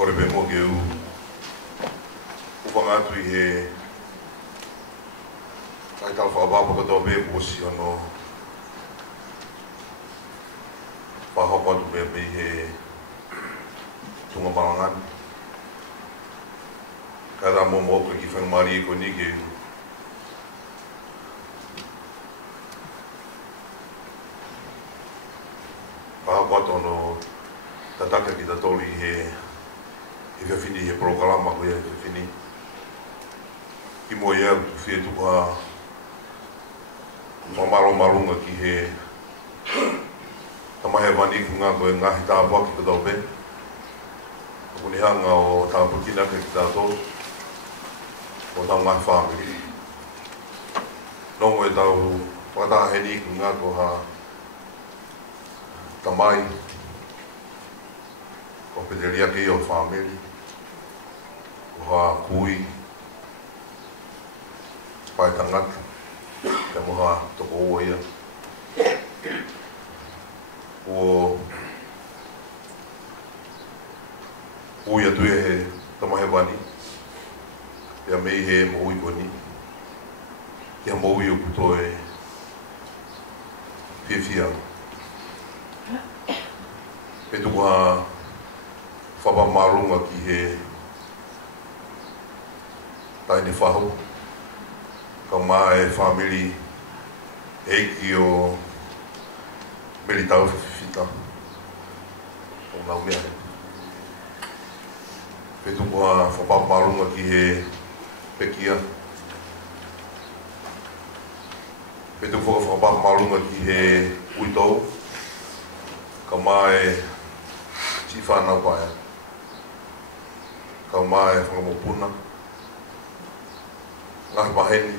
kore pe mo ke u ufangatu I he ai tau whaapapa katoa pe posi ano whahoko atu mea me he tunga marangan kada mo mo ki whangmari e ko ni ke u whahoko atu ano tataka ki tatoli he whiawhini he prokalama ko ia whiawhini ki mo ia tu whie tuka mamaro marunga ki he tamahe wani ku ngā koe ngahi tāpaki ka tau pe kuni hanga o tāpakina ki tātou o tau ngahi whāmiri nongo e tau whataheni ku ngā ko ha tamai o peteria ki o whāmiri o ha kui pai tangata te moha toko ua ia o ui atu e he tamahe wani pia mei he moui koni kia moui o kuto e whiawhia pe tuku ha whapamarunga ki he taini whahu ka maa e whamiri eiki o meri tau whiwhita o nau mea he. Pe tuku a whapamarunga ki he pekia. Pe tuku whapamarunga ki he uitou. Ka maa e tifana pae. Ka maa e whangamopuna. Ngahi maheni.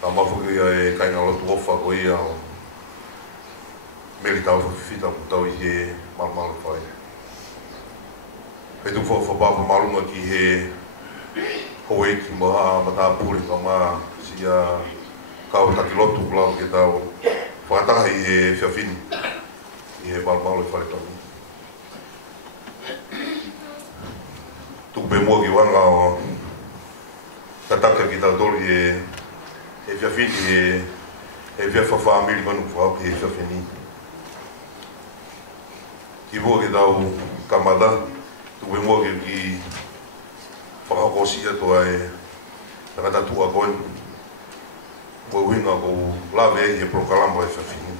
Ka mafuki e kainga lotu ofa ko ia o meri tau whiwhita ku tau I he malmalu whai. Hei tuku whapapa marunga ki he koe ki maha matapuri ka maa sia kau taki lotu kulau ke tau whakataha I he whiawhini I he malmalu whai tau. Tuku pe mua ki wanga o tataka ki tau tori he whiawhini he whiawha whamiri manu whao ki he whiawhini. Ki mua ke tau kamada, tu we mua ke ki whakakosia toa e nakatatua koe. Mua winga ko lawe e he prokalamba e whiawhini.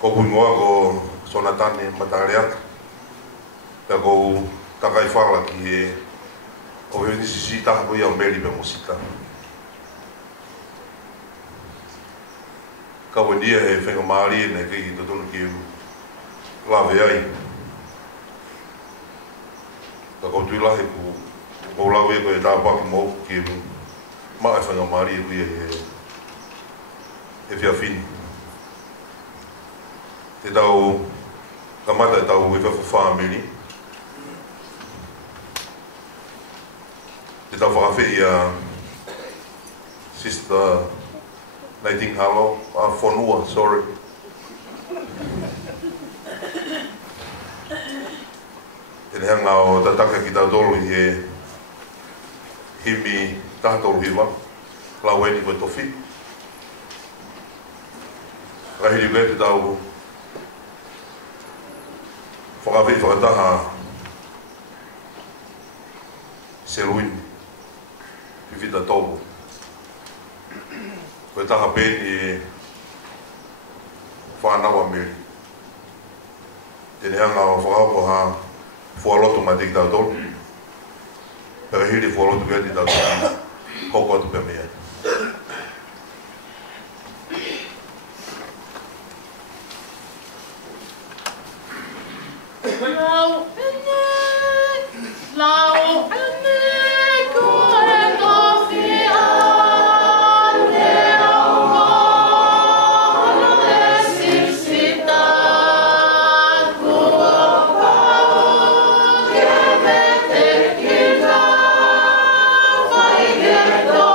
Ko kuingoa ko sonatane matareaka. Pea ko takai whala ki he o he nisi taha ko ia o meri pe mosita. Ka wendia he whenga maari e nei kei to tonu ki lawe ai. Ka kou tui lahe kou lawe e koe tāpaki mō ki maa e whenga maari e kui he whiawhini. Te tau ka mata e tau e whawha whamiri. Te tau whakawhi a Sister Nightingale, Whanua, sorry. Tene hanga o tataka ki tau tolu I he himi tātolu hiwa, laueni koe tofi. Rahiri koe te tau whakawhi whakataha seluini, whiwhita tōpu. Koe taha pēni e whānawa meri. Tene hanga o whakauko ha whualotu mai teki tau tolu. Pera hiri whualotu kia te tau tolu. Koko atu pe mea. Lau ene, lau ene, koe tofi ane au kono e sisita. Kua pau ke me te kita, whai he tō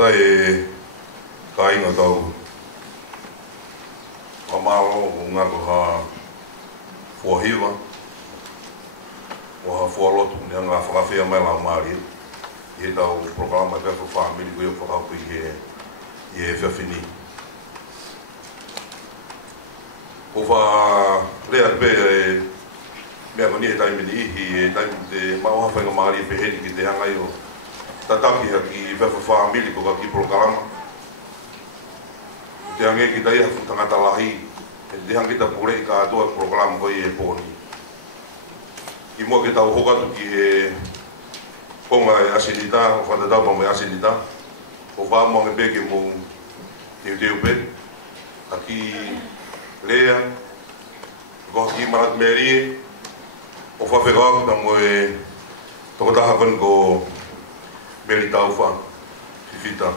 Sai kainga tau amaro ngā koha fuahiwa o ha fualotu ni ngā whakawhia mai lau maari i tau programa i Bethel Family ko i whakaupu i he whiawhini. Ko wha rea te pēr e mea koni e taimini ihi e taimini te mauhawhainga maari e peheni ki te hangai o tataki ki Bethel Family ko ka ki programa. Te hange ki tai hafu tangata lahi e te hange ta pure i ka atua programa ko i e pōni. Ki mua ke tau hokatu ki e konga e asinita, o whanatapa mo e asinita, o whāma me peke mo teo pe, a ki lea, ko ki marat merie, o whawhekau ta mo e tokotaha kon ko meri tauwha, whiwhita.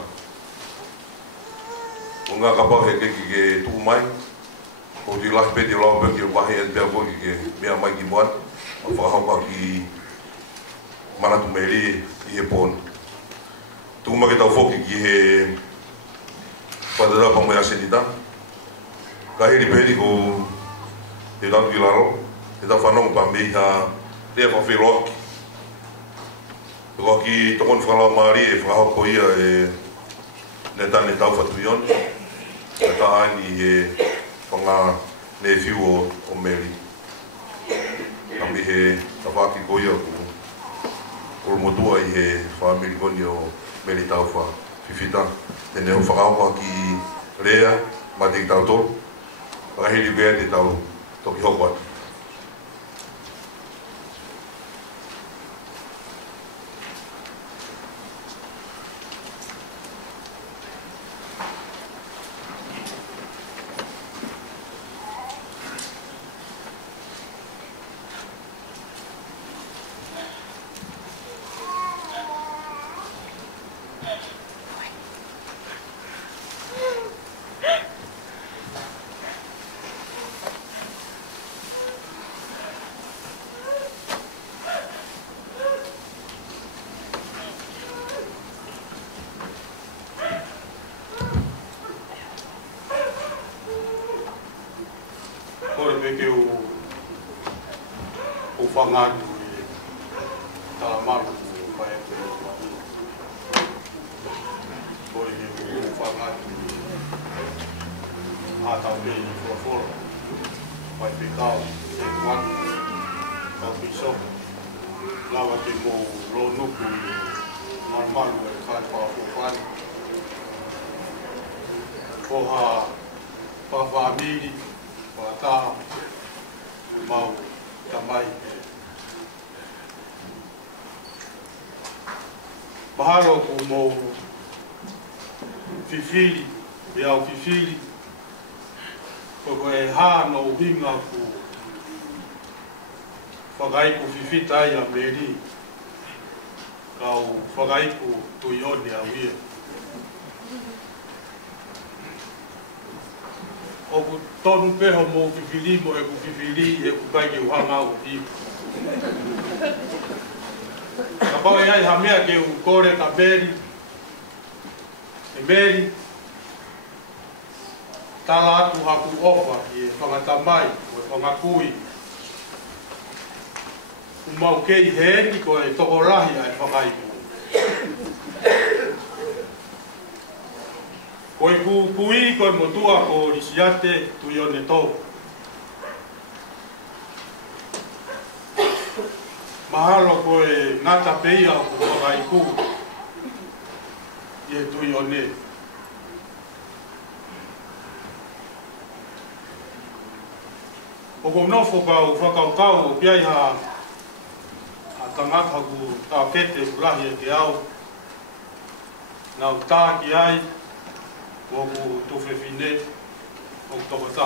O ngā kapahe keki ke tuu mai, o ti lahi peti lau peki o pahe e pia koki ke mea mai ki moan, o whakahaupa ki manatu meri i he pōna. Tūma ke tau whoki ki he whatatapa mo e asenita. Ka heri pēni ko he tau ki laro, he tau whanonga pa mei ha rea whawhiroaki. Ko ki tokon whakalau maari e whakahaupa ia e ne tane tau whatuion, e ta aini he whanga nephew o Mary. Kami he tawaki ko ia ko motua i he family koni o Mary tauwha whiwhita. Tene o whakahaupa ki rea, ma te ki tau tolu, whakahiri pēr te tau toki hoko atu. Whangatu i Talamaru o Paepe o Wai. Koi he o whangatu i Atau Pei i Fuafora. Pai Pekau, Te Watu, Kau Pisoku. Lawa te mo lo nuku i Marumaru e Kai Pāwhopani. Ko ha Pawhamiri, ko ha taha. mau tamai. Mahalo ko mo fifili, iau fifili, ko e ha no hinga ko whakai ko fifita ai a meri, kau whakai ko tuione a wia. O ku tonu peho mo fifili mo e ku fifili e ku kai ki uhanga o ki. Ka pau e ai hamea ke u kore ka meri, e meri, tala atu haku ofa i e whangatamai o e whangakui. U mau kei heni ko e tokorahi ai whakaiku. Ko e kui ko e motua ko risiate tui o ne tō. Mahalo ko e ngata peia o ko whakaiku i e tui o ne. O ko nofo kau whakaukau o piai ha tangata ku tā kete kurahi e te au. Nau tā ki ai, o ku tōwhewhine, o ku tōkata.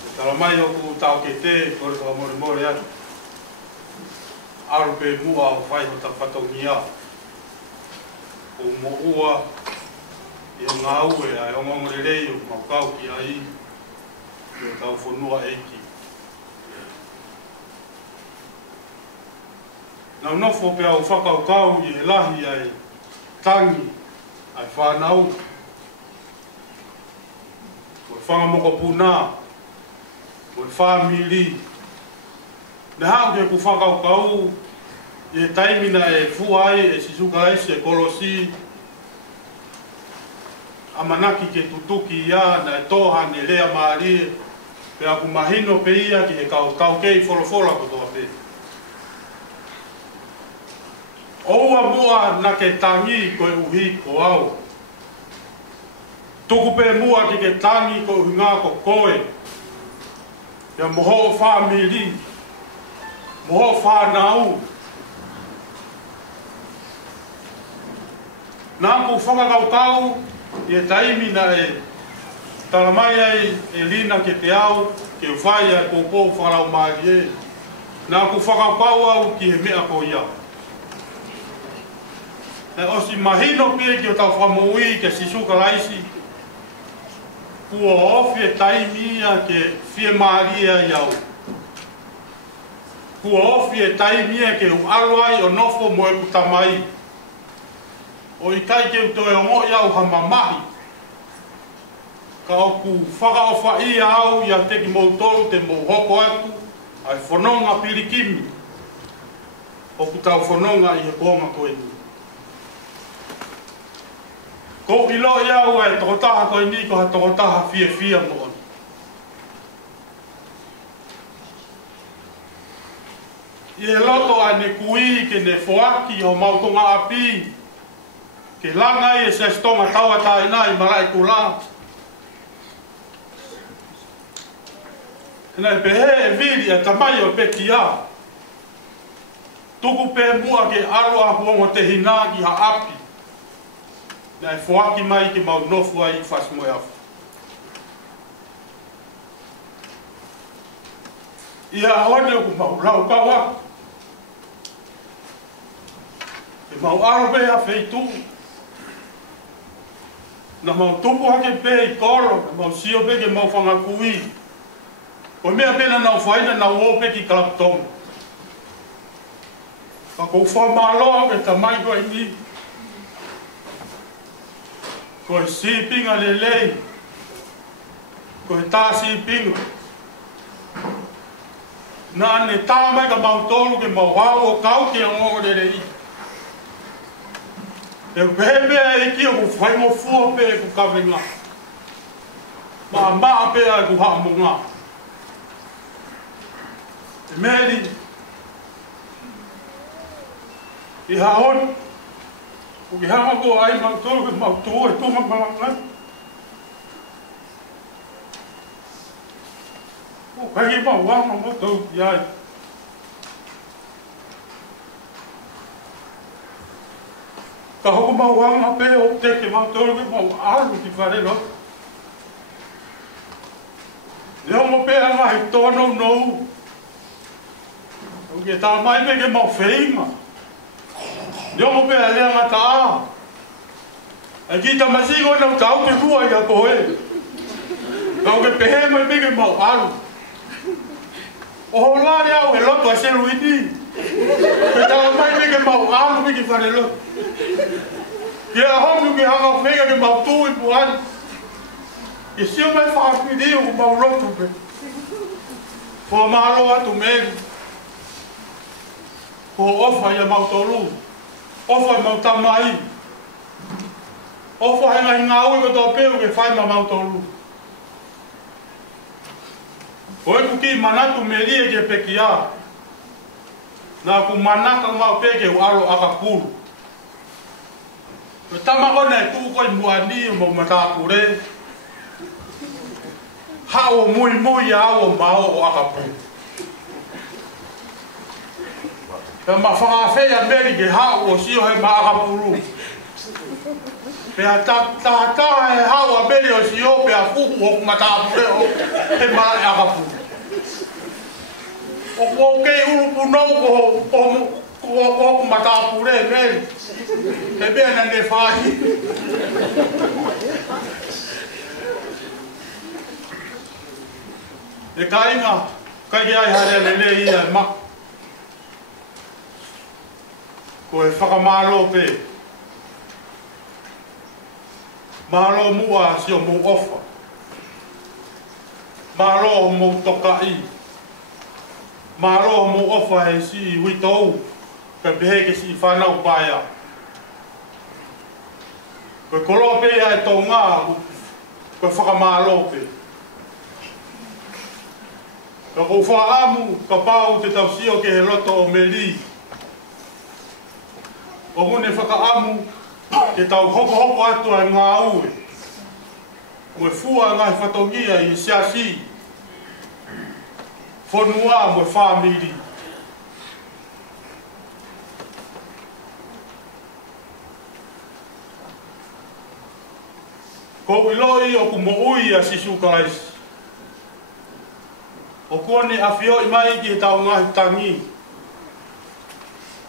E tala mai o ku tā kete, kore ka more more atu. Aru pe mua o whai ho ta whatongia. O mo ua, i o ngā ue ai o ngongorerei o maukau ki ai. E tau whanua eiki. Nau nofo pe au whakaukau i e lahi ai tangi, ai whanau. O e whangamoko puna, o e whamiri. Ne hau ke ku whakaukau i e taimina e fuai, e sisuka eisi, e kolosi. Amanaki ke tutuki ia, na e toha ne lea maari. Pe aku mahino pe ia ki he kau kei wholawhola ko toa pe. Oua mua na ke tangi ko e uhi ko au. Tuku pe mua ki ke tangi ko uhi ngā ko koe. Ia moho whamiri, moho whanau. Nā ku whakakaukau i e taimi na e talamai ai e lina ke te au, ke whai ai kōpō wharau maari e. Nā ku whakaukau au ki he mea ko ia. E osi mahino pia ki o tau whamui ke sisuka laisi, kua ofi e taimia ke fie maari e iau. Kua ofi e taimia ke u aluai o nofo mo e kutamai. O i kai ke uto e ongo iau hamamahi. Ka oku whakaofa ia au ia teki moutou te mouhoko atu, ai whanonga pirikimi. Oku tau whanonga i he konga koe ni. Ko ilo iau e tokotaha koe ni ko ha tokotaha fia mo oni. I e loto a ne kui ke ne foaki o mautonga api. Ke langa i e se stonga taua taina i marai kula. Nai pehe e viri e tamai o pe kia. Tuku pe mua ke aroa huongo te hina ki ha api. Nai fuaki mai ki mau nofu ai i whasmoe afu. Ia hone ku mau rau kawa. E mau arobe a feitu. Na mau tupu hake pe i koro, na mau sio pe ke mau whangakui. O mea pena nau whaina nau ope ki kalaptonga. Ka kou whamaloa ke tamai koe ni. Koe sipinga lelei. Koe tā sipinga. Nā ne tā mai ka mau tolu ke mau hau o kau ke angongo lelei. E pēpea e kia ku whaimo fua pe ku kawinga. Maa pēa e ku haamunga. E meri. I haon. Ku ki hama ko ai mau tolu ke mau tua e tunga malanga. O kai ma wa ma to ya. Ka ho ma wa ma pe o te ke ma to ke ma alu ki fare lo. Leo mo pe anga I to no. O ke ta mai me ke ma feinga. Leo mo pe ale anga ta. A ki ta masi ko na tau ke tua ya ko e. Kau ke pehe mai me ke ma alu. O la rea o e loto a se luiti. Ke ta mai me ke ma alu me ke fare lo. Ia honu ke hanga whenga ke mau tū I puan. Ia sio mai whaapiri o mau roto pe. Fua mahalo atu meri. Ko ofa ia mau tolu. Ofa mau tamai. Ofa henga hinga ui ko tō peu ke whai ma mau tolu. Ko e kuki manatu meri e ke peki a. Nā ku manaka mau peke u aro akapuru. Tama kona e tū koi muani o matakure. Hao mui mui ao o mao o akapu. Pea ma whakawhea meri ke hao o sio he ma akapuru. Pea ta he hao a meri o sio pea fuhu o matakure o he ma akapu. O ko kei urupu nou ko matakure meri. E bene ne fai. E kainga, kai ai hare lele ia ma. Ko e whakamaro pe. Maro mua si o mu ofa. Maro mu tokai. Maro mu ofa e si witou. Ka behe ke si whanau paia. Koe kolo pe ai tō ngā, koe whakamālo pe. Ka kou whaamu, ka pāu te tau sio ke he loto o meri. O mune whakaamu, ke tau hoko atu ai ngā ue. Moe fua ngai whatongia I siasi. Whonua moe whamiri. Ko iloi o ku moui a sisu kalaisi. O kone a fio I mai ki he tau ngahi tangi.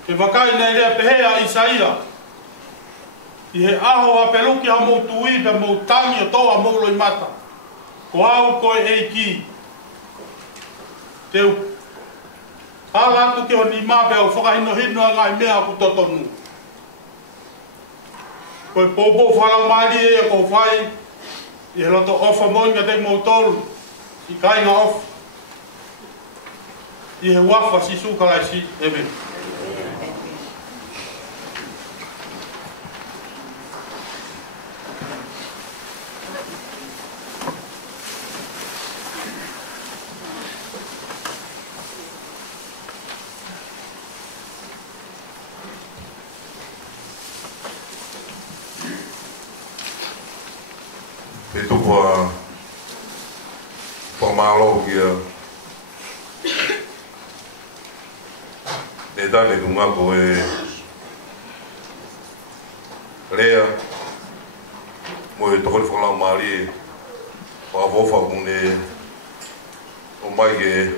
Ke wakai nei rea pehea Isaia. I he aho a peluki a mou tui pe mou tangi o toa mou loi mata. Ko au koe eiki. Teu. Hala atu ke o ni mape o whakahino hino a ngai mea ku totonu. Koe popo whalau mari e ko whai I he loto ofa moinga te mou tolu I kainga ofa I he wafa si sukalaisi eme. E tuku a whamalo kia e tane ku ngako e rea mo e tokori whakalau maari e whakawofa kune o mai e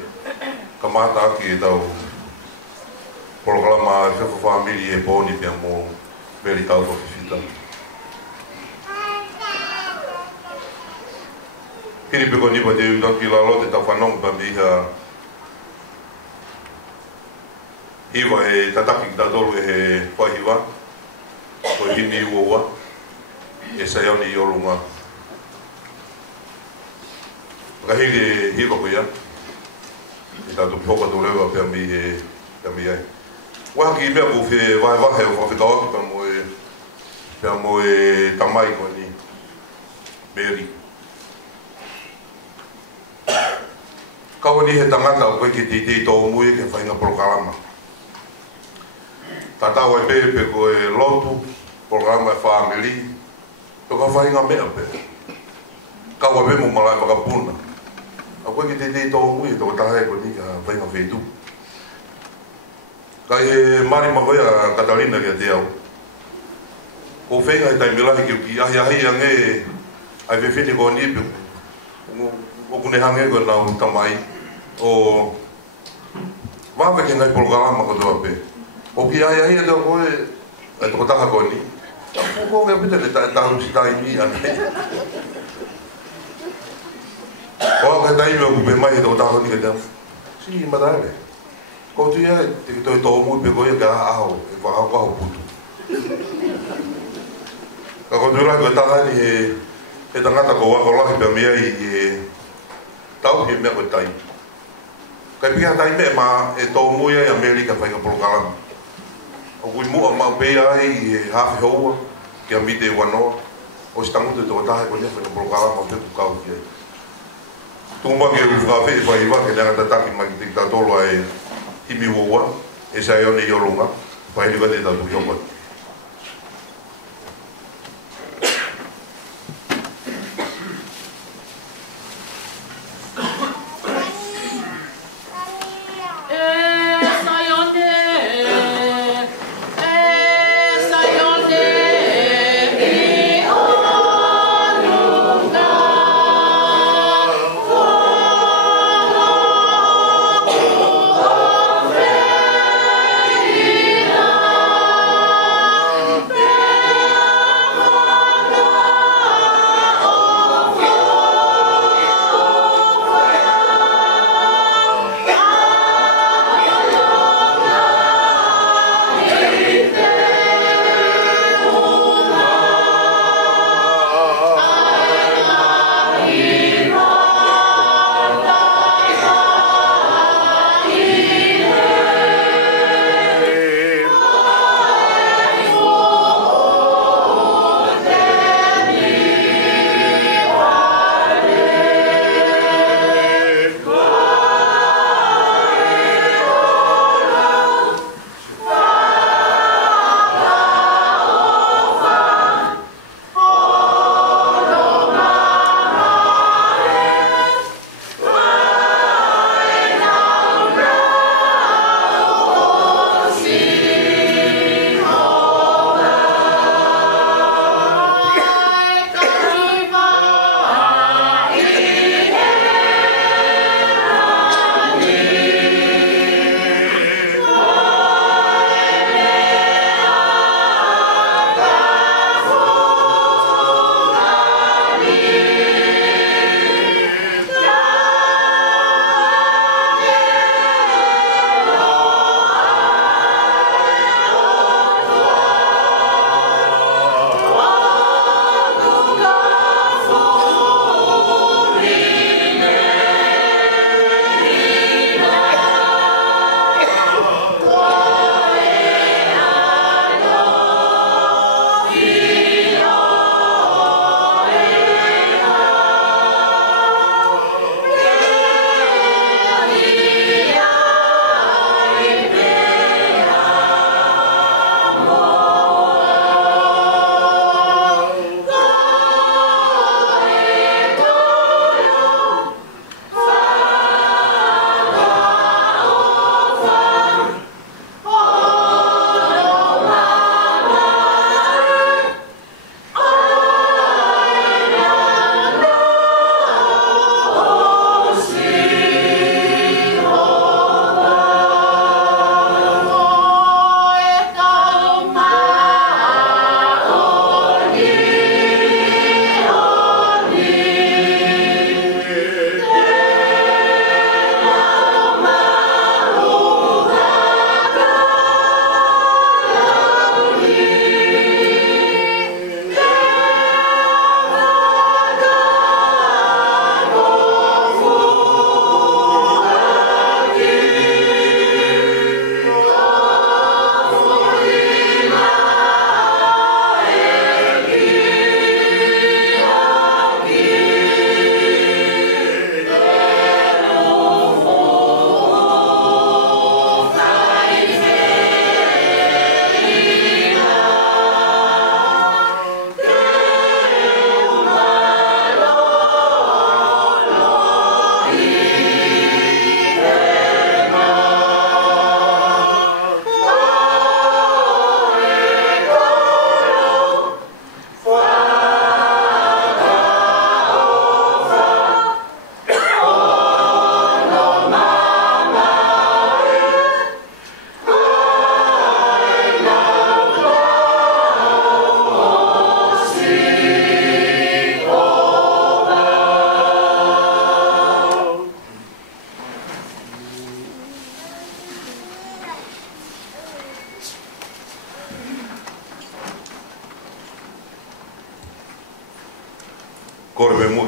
kamata aki e tau polokalama e whewha whamiri e pōni pia mo veri tau to whiwhita. Kiri peko nipa te utaki lalo te tau whanong pa miha hiwa e tataki ki tatolu e he whahiwa ko e hini uoua e saioni I olunga. Kahiri e hiwa ko ia e tatu pihoka tu lewa pia mi e pia mi ai. Wahaki I mea ku whe wahe o whawhetawaki pia mo e tamai ko ni Mary. Kaua ni he tangata o koe ki titei tō mui ke whainga polokalama. Tatau e pepe ko e lotu, polokalama e whaameli, to ka whainga mea pe. Kaua pe mo malai makapuna. koe ki te tō mui tō taha e ko ni ka whainga whetu. Kai e mari makoe a Katarina kia te au. Ko whenga e taimilahi ki uki ahi ange ai whewhini ko ni ipu. O kune hange ko nau tamai. O wawe ke ngai polokalama ko toa pe. O ki ahi e tō koe e tō taha ko ni. Ko ngea pita le tahu si taimi anei. O ka taimi o kupe mai e tō taha ni ka te au. Si mataere. Ko tu ia te ki toi tō mui pe koe ka aho, e whakau kaho putu. Ka ko tu rai koe tāngani he tangata ko wako lahi pia mea i tau he mea koe tai. Kai pika tai mea ma e tō mui ai Amerika whaika polokalama. O kui mua mau pea ai i hawhi hoa, ki a mite wanoa. O si tangutu tō tahe ko nia whaika polokalama o te kukau ki ai. Tūma ke uwhawhi e whaiwa ke nanga tataki mai ki te tatolo ai Imi woa, e sa ione i orunga, pai ni kate tatu yonga. Oh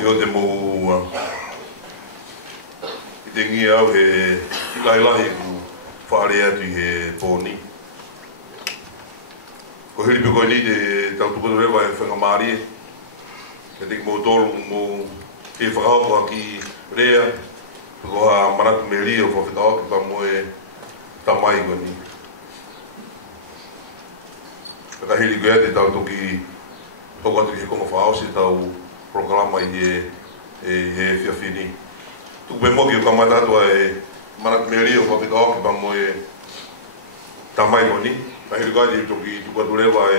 o te mo i te ngia au he ilailahi ku whaare atu he pōni. Ko hiri pe koe ni te tau tukoto rewa e whangamari e. Ke te ki mo tolu mo te whakaopoa ki rea. Ko ha manatu me ria o whawhikaoki pa mo e tamai koe ni. Ka hiri koe te tau toki toko atu ki he konga whaosi tau proklama i he whiawhini. Tuku pe moki o kamata atua e manatu me ria o whawhikaoki pa mo e tamai koe ni. Ka hiri koe te toki tuku atu rewa e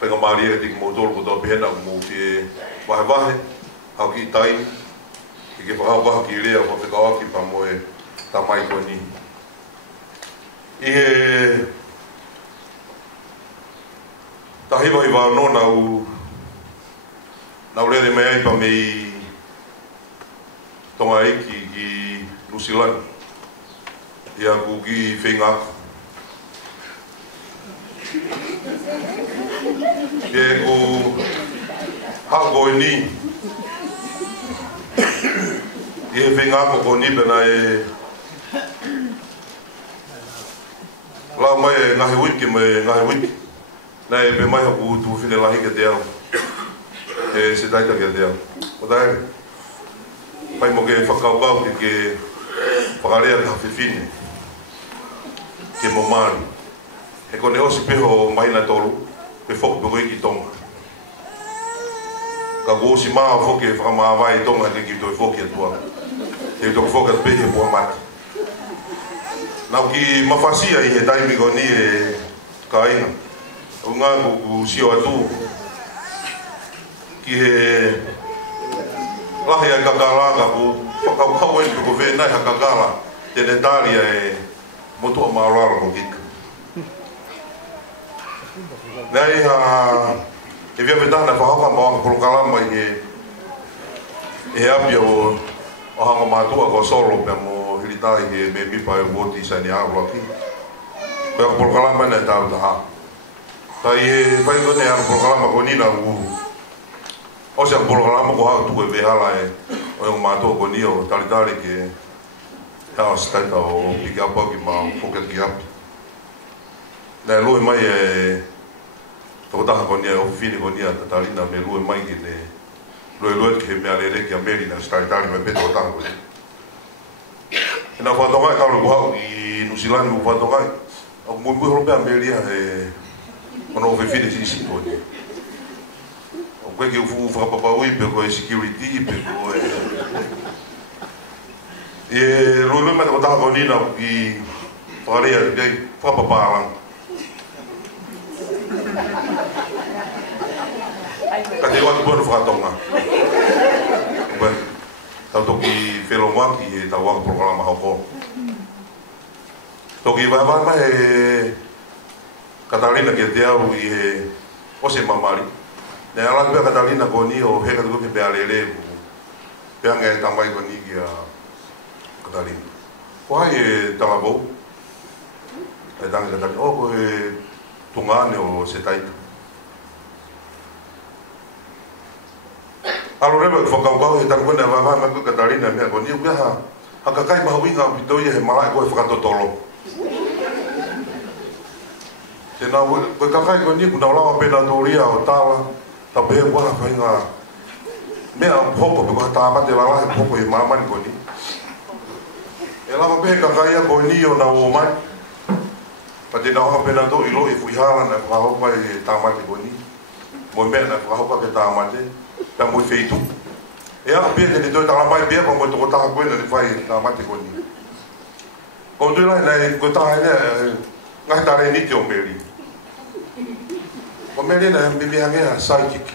whangamari e te ki mo tolu ko tau pehena mo ki wahe wahe au ki tai. I ke whakaukaha ki rea o whawhikaoki pa mo e tamai koe ni. I he tahiwa i wāno nau rere mea i pa mei tonga eki ki Nusilani. I aku ki whengaka. Ke ku hako e ni. I he whengaka ko ni pena e la mai e ngahi wiki me ngahi wiki. Nā e pe mai haku tu whine lahi ke te ao. E se taita ke te ao. O tae, pai mo ke whakaukau ke whakarea te hawhiwhine. Ke mo maari. E kone osi peho maina tolu, pe whoku pe koe ki tonga. Ka kuosi maa whoke e whakamāwai tonga ke ki toi whoke atua. Te toku whoke atu pehe pua mati. Nau ki mawhasia i he taimi ko ni e ka inga. O ngā kuku sio atu ki he lahi a kakaranga ku whakaukau e kuku whenai ha kakara tene tāria e motua maurara ko kika. Nei ha e via petana whahaka mawaka polokalama i he apia o hanga mātua ko solo pia mo hiritai he me mipa e woti sa ni aru aki. Pia ko polokalama nei tāu taha. Tai e whai kone anu polokalama ko nina u. O se polokalama ko hau tuku e vehala e o yung mātua ko ni o talitari ke hao staita o piki apa ki ma whoket ki api. Nē lue mai e toko taha ko ni o whine ko ni a tatarina me lue mai ki ne lue ki he mea lere ki a meri na talitari me peto o taha ko ni. E nā whatongai kauru ko hau i Nusilani ku whatongai. O mui horo pia meria e ono o whiwhine si ko ni. O koe ki ufu whakapapaui pe koe security pe koe. E roi mai toko taha ko ni na ki whakarea kei whakapapārang. Ka te watu pōna whakatonga. Koe, tau toki whelomaki e tau waka programa hoko. Toki vai mai e Katarina ke te au i he ose mamari. Nei ala pia Katarina ko ni o heka tuku ke pea lele ku peanga e tamai ko ni ki a Katarina. Ko hai e talabou. E tangi Katarina. O ko e tungane o se taita. Alo rewa e whakaukau he tangu kone a vai mai ko Katarina mea ko ni u ha hakakai mahawinga o pitoi he malai ko e whakatotolo. Tēnā koe kakai koe ni kuna olawa pēnā tōria o tāla ta pehe wala whainga mea hoko pe koe tāmate lalahe hoko he māmani koe ni. E lawa pehe kakai a koe ni o na o mai. Pa tēnā hoa pēnā tō ilo e whihala na whahopa e tāmate koe ni. Moe mea na whahopa ke tāmate, pia moe wheitu. E a pehe tēne toi tālamai pia pa moe toko taha koe na te whai tāmate koe ni. Ko tui lai nei koe taha ene ngai tare ni te o meri. O meri na mimi hangea psychic.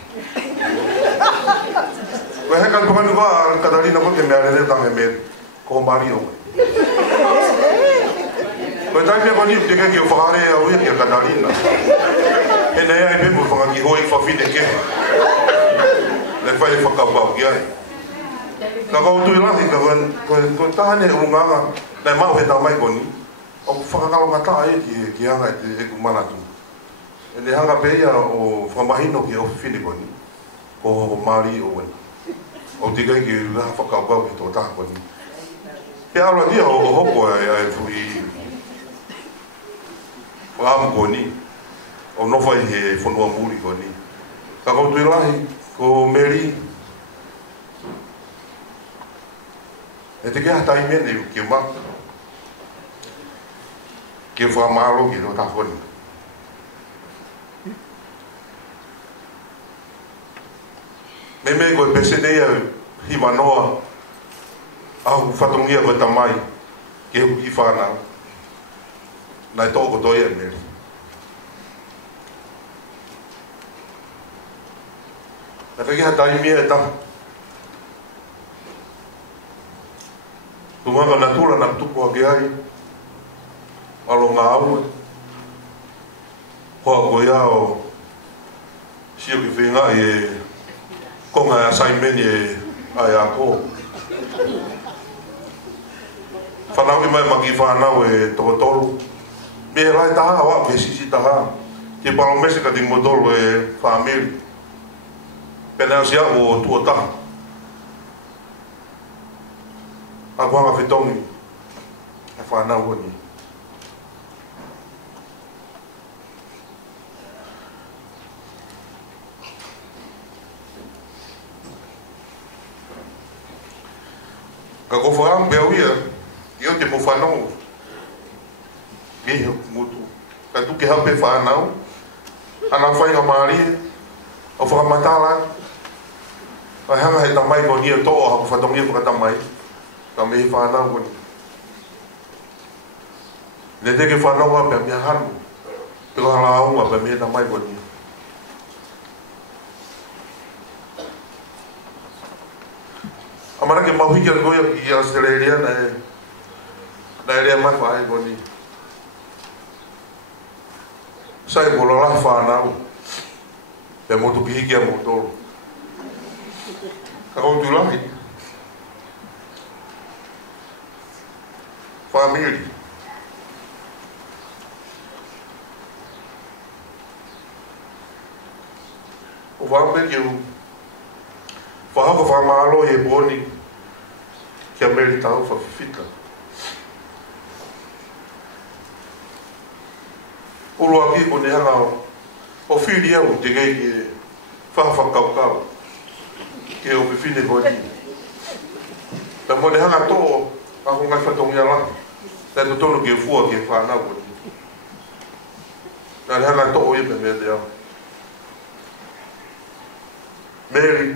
Koe heka lupa kanu koa Katarina koe ke mea rere tange meri. Ko mari o. Koe tai pia koni te keki o whakare a ui ki a Katarina. E nei ai pepo whakaki hoi whawhine ke. Le whai e whakapau ki ai. Ka kau tui lahi ka koe tahane urunganga nei mau he tamai koni. O whakakalo ngata ai ki anga e ku manatu. E ne hanga peia o whamahino ki o whine koni. Ko mari o wena. o tika ki la whakapau ki tō tāko ni. Pe ala dia o hoko ai fui wāmu ko ni, o nowhai he whanua muri ko ni. Ka koutu i lahi, ko Mary, e te kia tai mene ki maka, ki whamalo ki tō tāko ni. Me koe pese nei hi manoa au whatongia koe tamai ke hu ki whanau nai tōko toi e meri. Na whakiha tai mea e taha. Tumanga na tūra na tupu ake ai alo ngā aue hoa koe ao sio ki whenga e konga e asaimeni e ai a kō. Whanau ki mai maki whanau e tokotolu. Me e rai taha wa ke sisi taha. Ke palomese ka ting motolu e whamiri. Pena si ako o tua taha. A kuanga whitongi. E whanau honi. Ka ko whaam bea uia, i o te mo whanau. Gehe mutu. Ka tuke hape whanau. Ana whainga maari, o whakamatala. Ka hanga he tamai ko nia tō o haku whatongia whakatamai. Ka mehi whanau ko ni. Ne teke whanau a pia mea hanu. Piko hala aunga pia mehi tamai ko nia. Amara ke mahui ki algoia ki Australia na area mai whae koni. Sai mo lola whanau. Pe motu ki hiki a motoro. Ka koutu lahi. Family. O whambe ki u whahako whamalo e boni kia meri tau whawhita. Ulu api ko ne hanga o whiri au te kei ki whawhakaukau ke o whiwhine ko ni. Ta mo ne hanga tō ako ngai whatongia la. Ta to tono ki e fua ki e whanau ko ni. Ta ne hanga tō i me mea te au. Mary,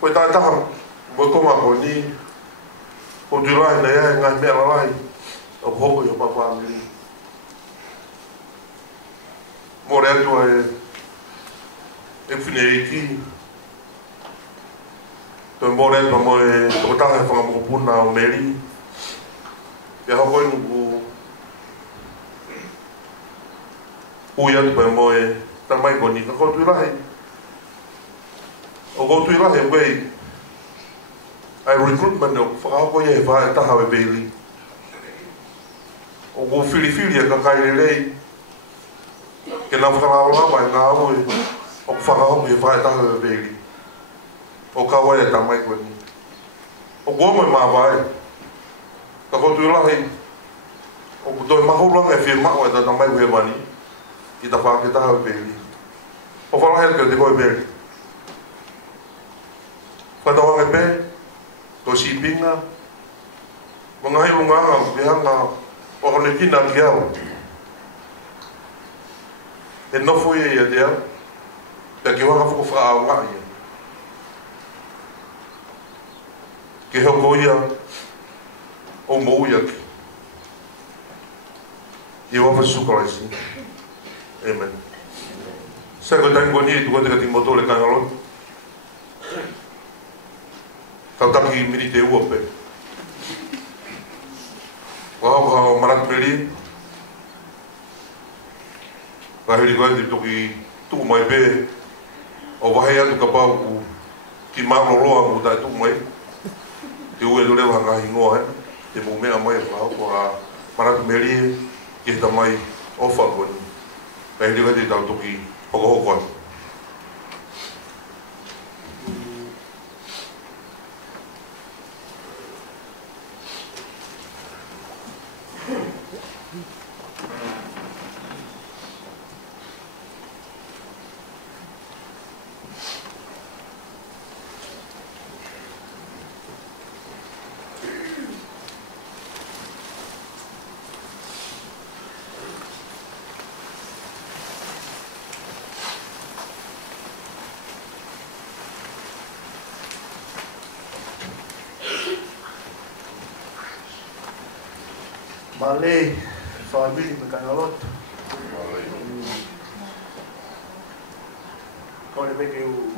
koe tā taha, koe koma ko ni, ko tu lai nei ai ngai mea lai, o hoko i o papamiri. More atua e whine e ki, toi more atua mo e toko taha e whangamokopuna o Mary, ke hoko inu ku ui atu pai mo e tamai ko ni, ka tu lai, o go tu ila he wei ai recruitment o whakako ia e whae taha we Bailey o go whiri e kakai lei ke na whakalawalawa e ngā aue o whakako e whae taha we Bailey o ka wai e tamai koe ni o go mai maa wai ka go tu ila he o go toi mahulanga e whie mao e ta tamai we mani i ta whake taha we Bailey o whalahe ke te koe Bailey Whatawange pē, tō sipinga, mga hirunganga, pihanga, o hone kina ki au. E nofo ia te au, pia ki wanga whuko whaaunga ia. Ki hoko ia, o mo ia ki. I wafa sukalaisi. Amen. Sa koe tango ni, tu koe te kati motole kangalon. Tau taki miri te ua pe. Wahau marat meri. Kahiri koe te toki tuku mai pe. O wahe atu ka pau ku ki mauroloa mu tai tuku mai. Te ue tu lewa hanga hingoa te mu mea mai wahau ko marat meri ki hita mai ofa koni. Kahiri koe te tau toki hoko hoko atu. Malay, family Makanalot. Kau le beke u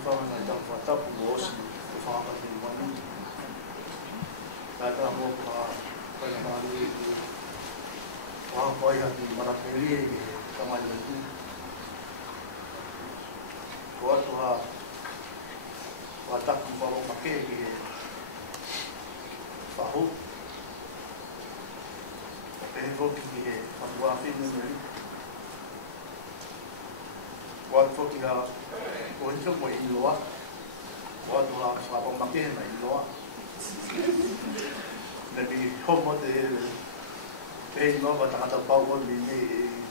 fanga na tang fata pu bos u fanga ni mani. Kata mo pa pa na ni wang kau yang di mana peli kamar itu. Kau tu ha watak pu bawa pakai ke fahu. Foki ke fatwa fi ni wa foki ga ko ncho mo iloa wa do la sa pa make na iloa na bi homo de no ba ta pa wo ni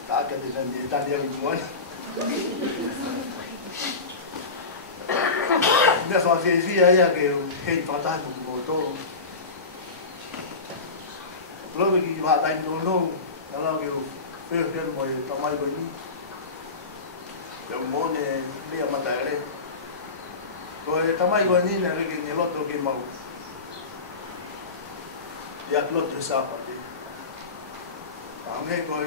ta ka de ni ta dia ni mo ne so fi ya ke he fa ta mo to lo ki va dai no la que fe mo ta mai ko ni yo mo ne le mata re ko ta mai ko ni na ke ni lo to ke mau ya lo to sa pa de ame ko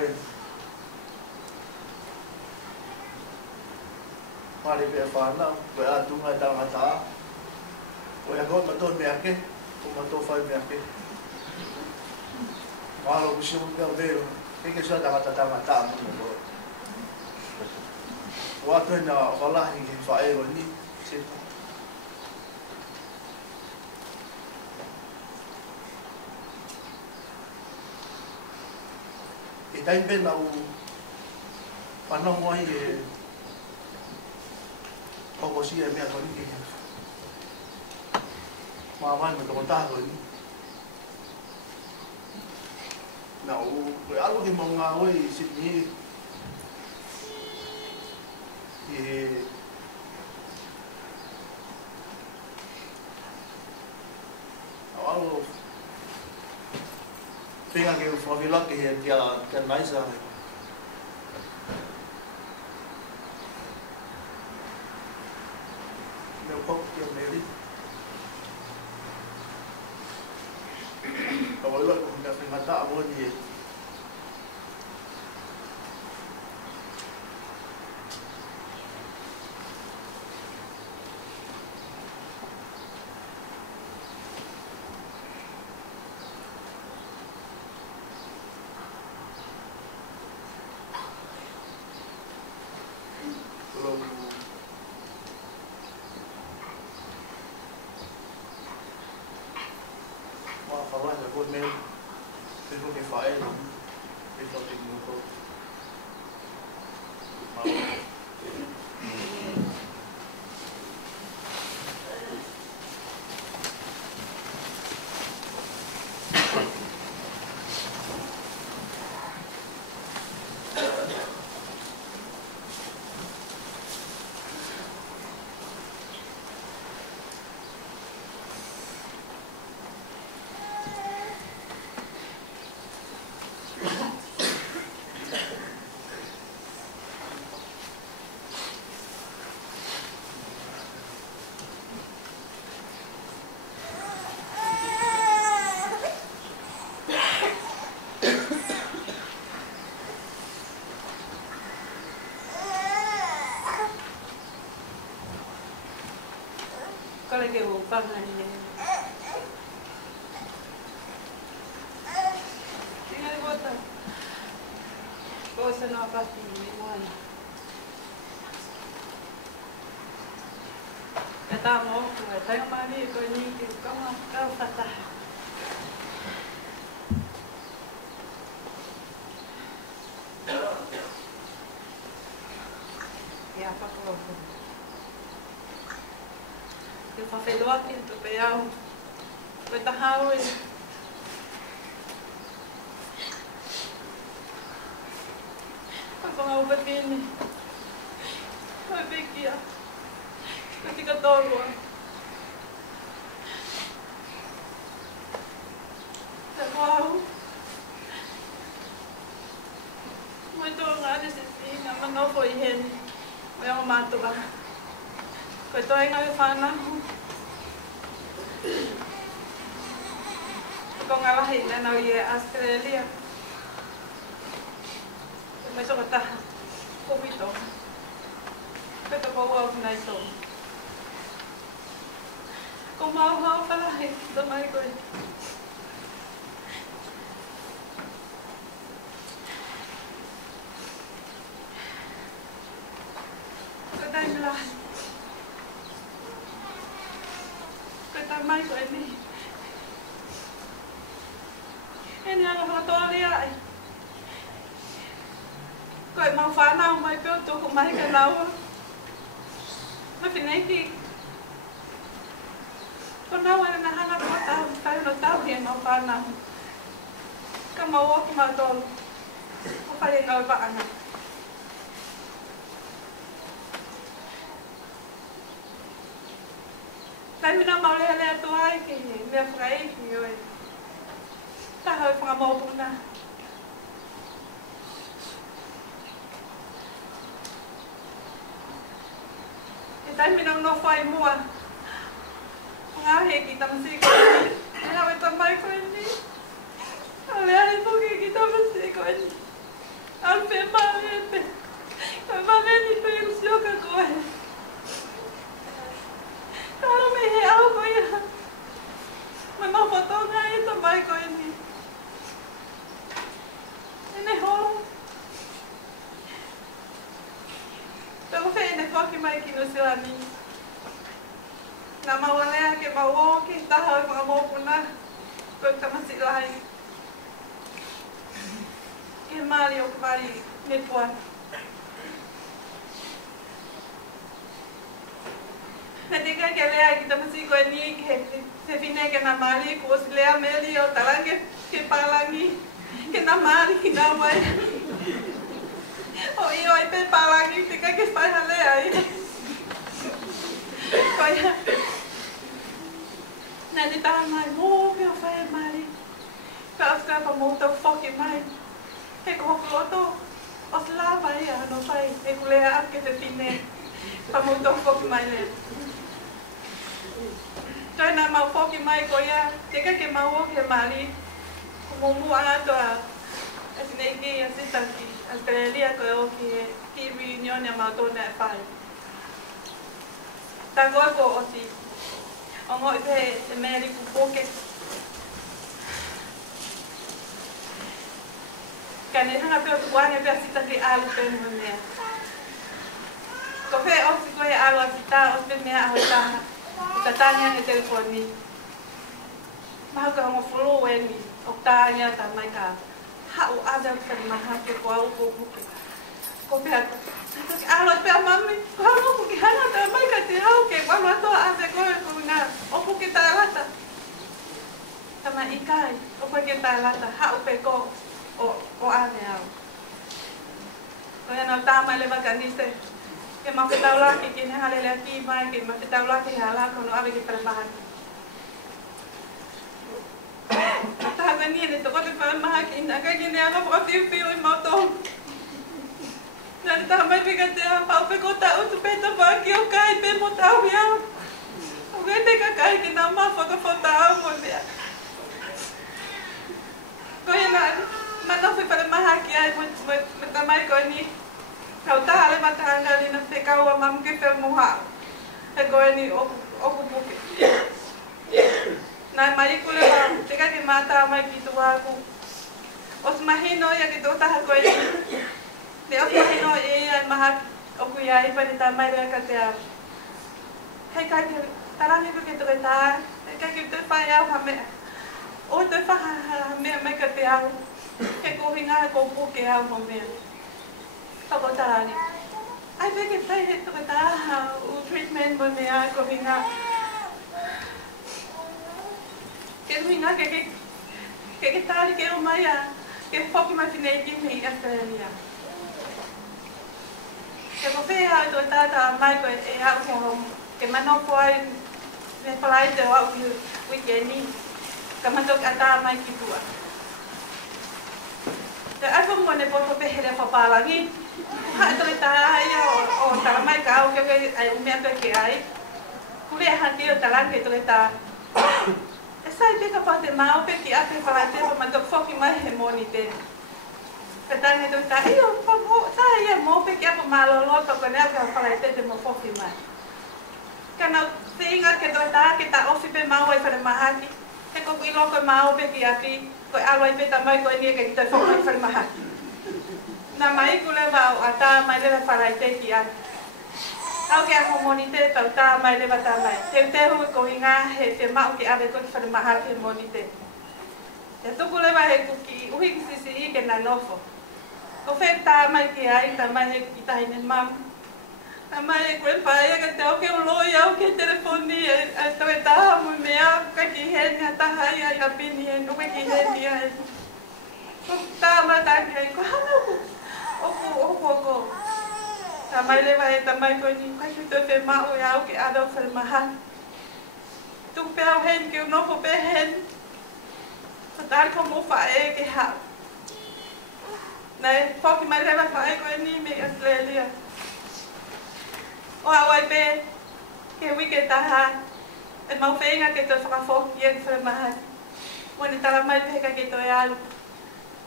pare pe fa na ko a tu ma ta mata ko ya ko ma to me ake ko ma to fa me ake Kalau bisa mungkin belu, ini sudah kata mata mu. Waktu na walah ini fair ni, siapa? Kita ini nak panang muai, kau sih yang aku ni, mama ni kau tahu ni. Now, we are looking for our way, Sydney. Our thing I give for the lucky here, they are nice. No hope you're married. Kalau lo nak mata apa ni? Kalau kalau ada buat mail, itu di file, itu di muka. Kalau dia bukan ni, tinggal buat. Kau senang pasti ni mana? Kata mau, kata yang mana kau ni kau kata. Ya apa kau? Eu faço lo aqui do peão, vai estar ralo aí. Quando eu vou vir, vai ver aqui, vai ficar todo. Tá bom? Muito obrigada, Cecília, mas não foi ele. Foi uma matua. Kau tu yang nak fana. Kau ngalah mahi na nau i Australia. Mai so kata ko mito. Pero ko wa na ito. Ko mau pala ito mai ko. Kadai mala. Kadai mai ko ini. Ini ang hatolia ay. Kau mau fana mai pe tu ko mai ka lawa. Ma fineki. Ko na wana na hanga ko ta no tau he mau fana. Ka mau ko ma tol. Ko pa ye ka ba ana. Sai mina mau le tu ai ki me frai ki yo. Ta ha pa mau ko na. Dahil minang fai mua. Ngahe kita mesti ko. Ela ito mai ko ni. Ale po kita mesti ko ni. Alpe mare. Mare ni pe usio ka ko. Taro me he au ko ya. Mama foto nga ito mai ko ni. Ene ho. Pero fe ene foki mai ki no sila ni. Na mawalea ke mawo ki tahaw mga mo puna. Kung tamasi lahi. Ke mali o mali netwan. Natika ke lea ki tamasi ko ni ke se fine ke na mali ko lea meli o talange ke palangi ke na mali na wai. O iyo ay pe palangi tika ke pa hale ay. Kaya nani tahan mai mo ke fa mali. Ka afka pa mo to fucking mai. Ke ko kloto. Os la vai no fai e kulea ke te tine. Pa mo to fucking mai le. Kaya na mau fucking mai ko ya. Tika ke mau ke mali. Ko mo ato a asinegi asitaki. Australia ko ki reunion ya mau to na fai. Tango ko osi. Ongo ite meri ku poke. Kane hanga pe tuane pe sita ki alu pe mea. Ko fe osi ko e alu sita osi mea ahota. Tatanya e telefoni. Maha ka mo follow weni. Oktanya ta mai ka. Ha o ada pe maha ke ko au ko poke. Ko pe alo pe mami, kalau pergi hana tak mai kata hau ke mama tu ada kau guna, opo kita lata, sama ikai, opo kita lata, hau pe ko, o ane hau. Kau yang nak tahu malah bagai ni se, ke mau kita ulang kini hale lagi mai, ke mau kita ulang ke hala kau nak ambil kita bahan. Tahu kan ni tu kau tu pernah kini, agak kini aku berarti film mau tu. Dan tambah pikir dia apa kau tahu tu peta bagi okai pe mau tahu ya. Okai te kakai ke nama foto tahu dia. Kau yang mana fui pada mahaki ay mentamai kau ni. Kau tahu ale mata anda ni nanti kau amam ke fe muha. Kau ni oku buke. Na mai kule ba teka ke mata mai kitu aku. Os mahino ya kitu tahu kau ni. Ni aku hino ay mahak aku ya ipan tamay lang kaya. Hey kaya tarang ibu kita kita kita payah kami. Oh tu kami may kaya. Hey ko hinga ko buke ang kami. Ako tarang. Ay bakit tayo ito kita treatment mo niya ko hinga. Kaya hinga kaya kita kaya umaya kaya foki matinegi ni Australia. Ke ko fe ha to tata mai ko e ha ko ke mano ko ai me plai te wa weekend ni ka mano ata mai ki tua te ai ko mo ne po pe hele pa palangi ha to ta ai o ta mai ka o ke ai me to ke ai ku le ha ti ta lan ke to ta E sai peka pa te mao pe ki ate whalai te pa mandok whoki mai he moni te. Ka tangi tu ta, iyo, pa mo, sai ia mo pe ki apa malolo to ka nea ka whalai te mo whoki mai. Ka nau te ingat ke toi ta, ke ta ofi pe mao ai whare mahaki. He koku ilo koe mao pe ki api, koe aloi pe ta mai koe nia ke ki toi whoki ai whare mahaki. Na mai ku lewa au ata mai lewa whalai te ki ati. Au ke ako moni te tau tā mai lewa tā mai. Te utehu ko inga he te mau ki awe koe whare mahaki he moni te. Te tuku lewa he kuki uhi ki sisi i ke na nofo. Ko whē tā mai ki ai, tā mai he ki tahine mam. Tā mai he koe whaia ka te au ke uloi au ke telefoni e toe tā hamu mea ka ki heni a tahai ai a pini e nuke ki heni ai. Ko tā mai tā ki ai, ko hana oku. Tā mai lewa e tā mai koe ni, kai ki toi whē mau e au ke awe whare mahaki. Tuku pe au hen ke unofo pe hen. Sa tāri ko mo whae ke hau. Nei, whoki mai lewa whae koe ni me Australia. O awai pe, ke wike taha, e mau whenga ke toi whakawhoki e ke whare mahaki. Mone tala mai peka ke toi alu.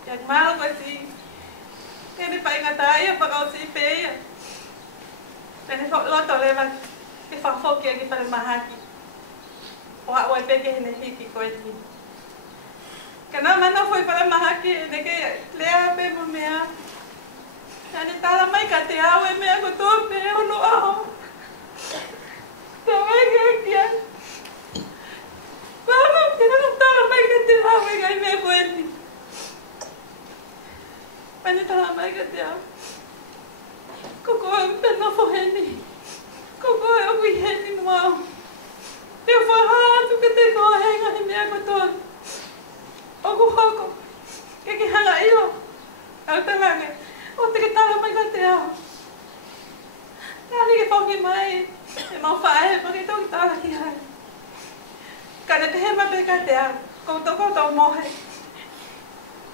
Iak malo koe si, kene pai ngata ia whakao si pe ia. Pene loto lewa ke whakawhoki e ke whare mahaki. O awai pe ke hene hiki koe ni. Kana mana foi para mahaki de que lea pe mo mea. Ani tala mai ka te awe mea ko to pe ono aho. Te mai ke kia. Mama, te no tala mai ka te awe ga me ko eni. Ani tala mai ka te awe. Koko pe no fo heni. Koko e o kui heni mo. Te whaha tu ke te ko henga he mea ko to. Oku hoko, ke ki hanga ilo, au talange, o te ke tala mai ka te ao. Tāli ke whoki mai, e mau whae, ma ke toki tala ki hai. Ka ne pehe ma pe ka te ao, kou toko tau mohe.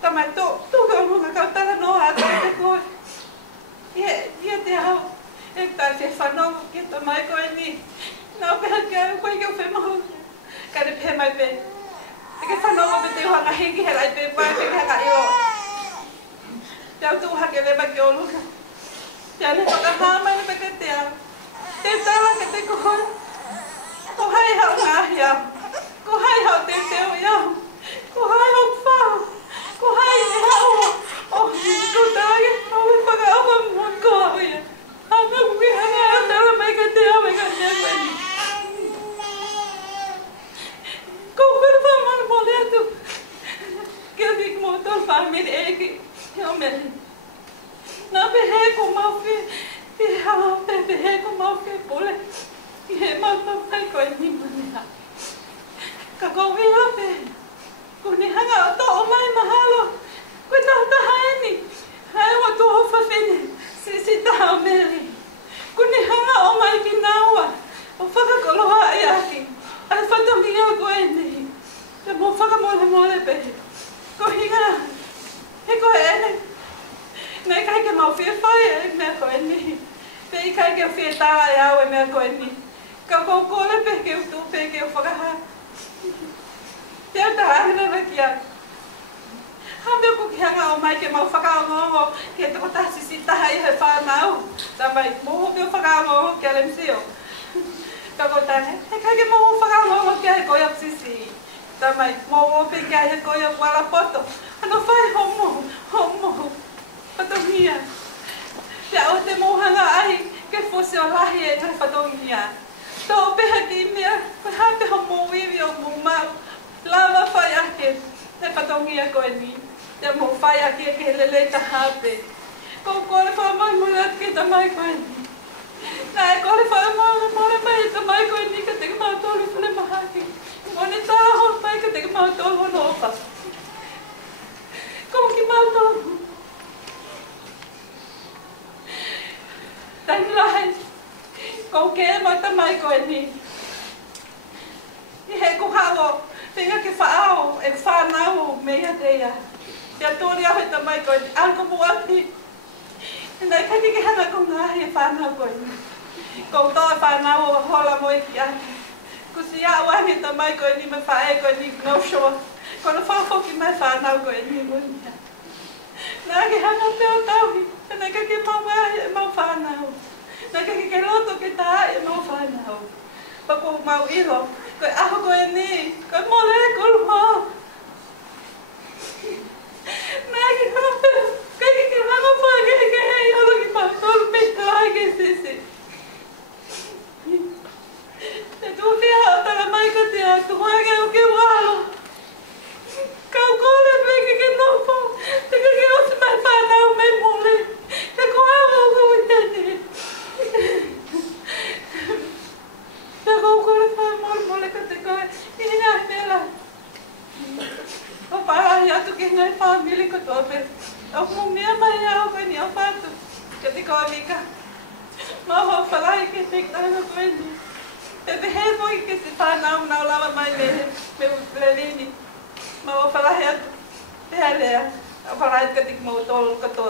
Tamai tō ke o runga kau tala noa atu te koe. Ia te ao, e tai te whanau ke tamai koe ni. Nau peha ki au koe ke o whemahu. Ka ne pehe mai pe. E ke whanonga pe te uhanga hingi he lai pe pai pe ke haka io. Te au tu hake lewa ke o luka. Te ane whakahama ni pe ke te au. Te tala ke te koe. Ko hai hau ngahi au. Ko hai hau te teo iau. Ko hai hau whao. Ko hai e hau. Oh, ko tāge. O me whakaapa mon ko au ia. Hama kui hanga au tala mai ke te au e ka nia koe ni. Ko whare whamana mo lea tu. Kia ki mo tol whamere eki. Heo mele. Nā pe he ko mawhi. Pe hawa pe he ko mawhi pole. Ki he mawhai koe ni manea. Ka kou wila pe. Ko ni hanga o to o mai mahalo. Koe taha taha eni. Hae wa toho whawhene. Si taha o mele. Ko ni hanga o mai ki naua. O whakakoloha e aki. Ai whatongi au koe nei. Te mo whakamole pe. Ko hinga. He koe ene. Nei kai ke mau whia whai e mea koe nei. Pe i kai ke whia tāa e au e mea koe nei. Ka kou kore pe ke utu pe ke u whakaha. Te au taha hina raki au. Hame o ki hanga o mai ke mau whakaongongo. Ke toko tasi si taha i he whanau. Tamai moho me o whakaongongo ke alemsio. Ka ko tane, he kai ke moho whakaongongo kia he koia sisi. Tamai moho pe kia he koia wala poto. Ano whai homo. Whatongia. Te au te mohanga ai, ke whose o lahi e kai whatongia. Tō peha ki mea, koe hape homo wiwi o mumau. Lava whai ake, te whatongia koe ni. Te mo whai ake e ke lele ta hape. Ko kore whamai mura ke tamai koe ni. Nā e kore whamai mura mai e tamai koe ni ka te mau tolu whare mahaki. Mone tāra hon mai ka te mau tolu hono opa. Ko ki mau tolu. Tani lahe, ko ke e mau tamai koe ni. I he ko hawo, pinga ke whaao e whanau mea teia. Te atori au he tamai koe ni, anko muati. Nai kaki ke hana ko ngahi e whanau koe ni. Ko toa whanau o hola moi ki ake. Kusi a wani ta mai ko ni me fa e ko ni no show. Ko no fa fo ki mai fa na ko ni mo ni. Na ke hanga pe o tau. Na ke mau fa na. Na ke loto ke ta e mau fa na. Pa ko mau iro. Ko a ko ni. Ko mo le ko mo. Na ke no pe. Ke na mo fa ke yo lo ki pa tol me ta ke se. Tu fia ta la mai ka te tu ha ke walo. Kau kole me ke no po. Te ke o se mai pa na o me mole. Te ko a o ko te ni. Te ko kole pa mole ka te ko. Ini na mela. O pa ya tu ke ngai family ko to pe. O mo me mai ya o ni o pa tu. Ke te ko amiga. Ma ho fala ke te ka no ko ni. E te he foi que se fa na lava mai me lelini. Ma o fala he te hele. A fala que te mo tol ka to.